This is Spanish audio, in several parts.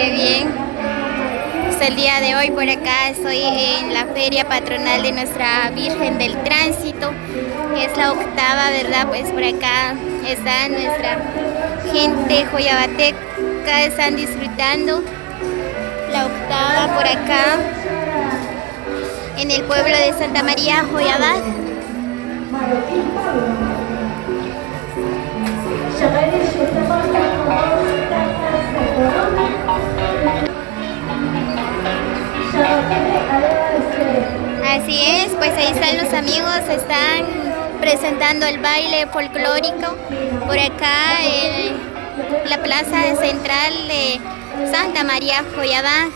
Qué bien. Pues el día de hoy por acá estoy en la feria patronal de Nuestra Virgen del Tránsito, que es la octava, ¿verdad? Pues por acá está nuestra gente joyabateca, están disfrutando la octava por acá en el pueblo de Santa María, Joyabad. Así es, pues ahí están los amigos, están presentando el baile folclórico por acá en la plaza central de Santa María, Joyabad.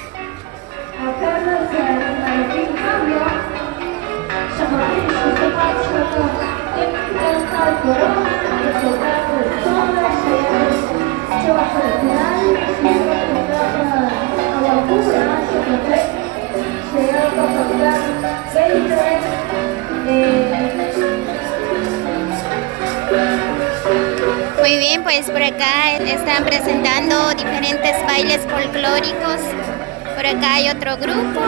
Muy bien, pues por acá están presentando diferentes bailes folclóricos. Por acá hay otro grupo.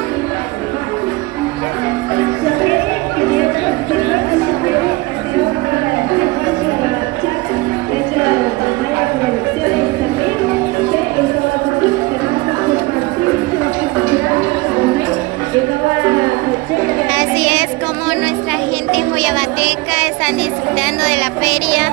Así es como nuestra gente joyabateca están disfrutando de la feria.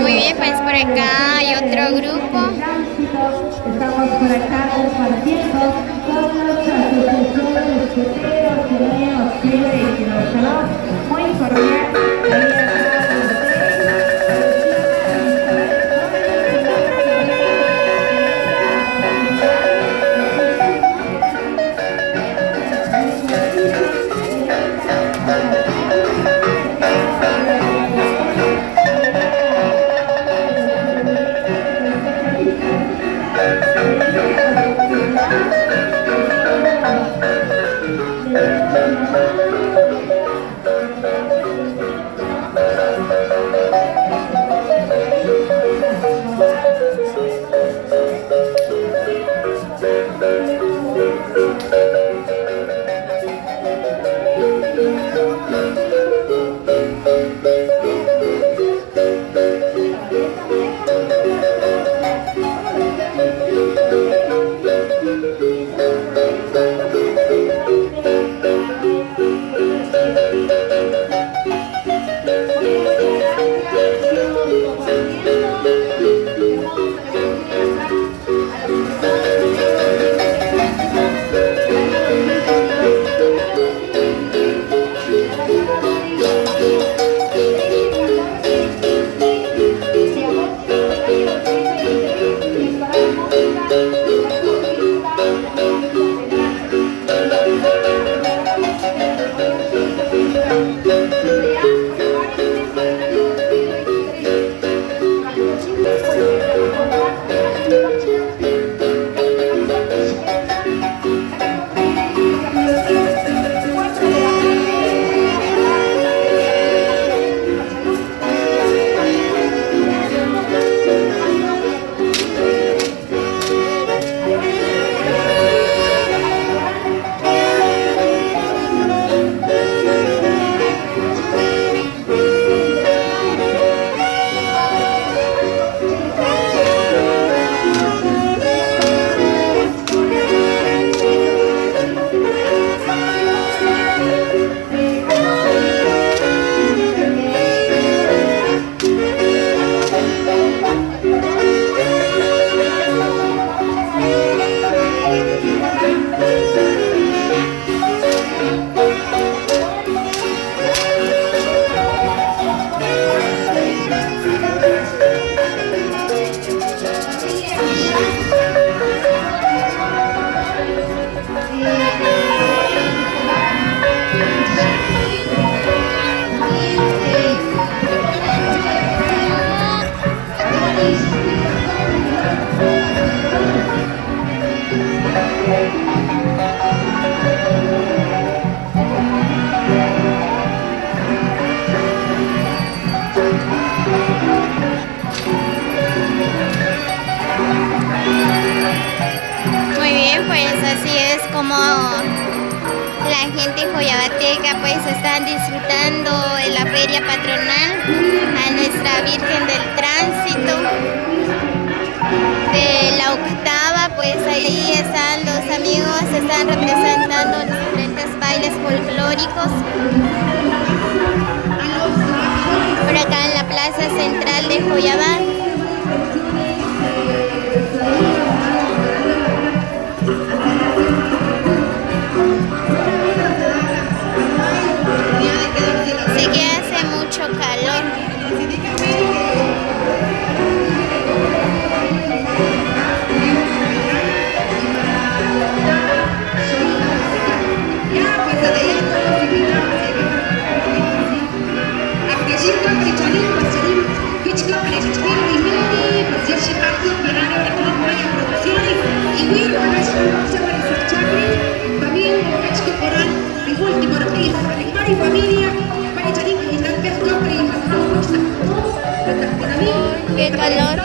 Muy bien, pues por acá hay otro grupo. Estamos por acá compartiendo con las asociaciones escoteros, chilenos, Chile y nosotros muy cordial. así es como la gente joyabateca pues están disfrutando en la feria patronal a nuestra Virgen del Tránsito de la octava. Pues ahí están los amigos, están representando los diferentes bailes folclóricos por acá en la plaza central de Joyabá. Sí que hace mucho calor. ¡Qué calor!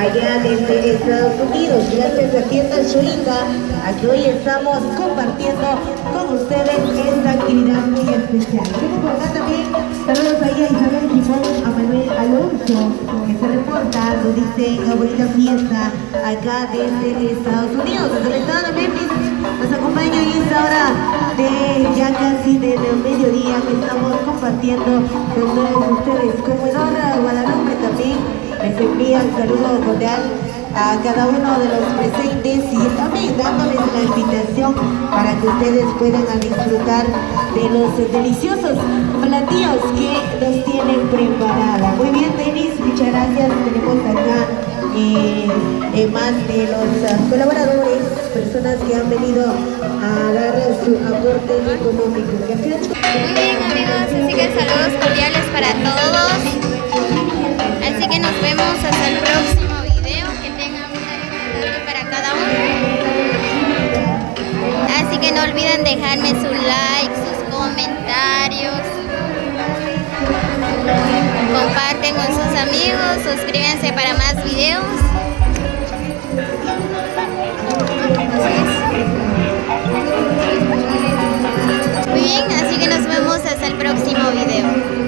Allá desde Estados Unidos, gracias a Tienda Cholinga, aquí hoy estamos compartiendo con ustedes esta actividad muy especial. Quiero por acá también saludos ahí a Isabel Simón, a Manuel Alonso, que se reporta, nos dicen bonita fiesta acá desde Estados Unidos, desde el estado de Memphis. Nos acompaña en esta hora de ya casi del mediodía que estamos compartiendo con todos ustedes. Comedora Guadalupe también les envía un saludo cordial a cada uno de los presentes y también dándoles la invitación para que ustedes puedan disfrutar de los deliciosos platillos que nos tienen preparada. Muy bien, Denis, muchas gracias. Tenemos acá más de los colaboradores, personas que han venido a dar su aporte económico. Muy bien, amigos, así que saludos cordiales para todos. Así que nos vemos hasta el próximo video. Que tengan una linda tarde para cada uno. Así que no olviden dejarme su like, sus comentarios. Comparten con sus amigos, suscríbanse para más videos. Muy bien, así que nos vemos hasta el próximo video.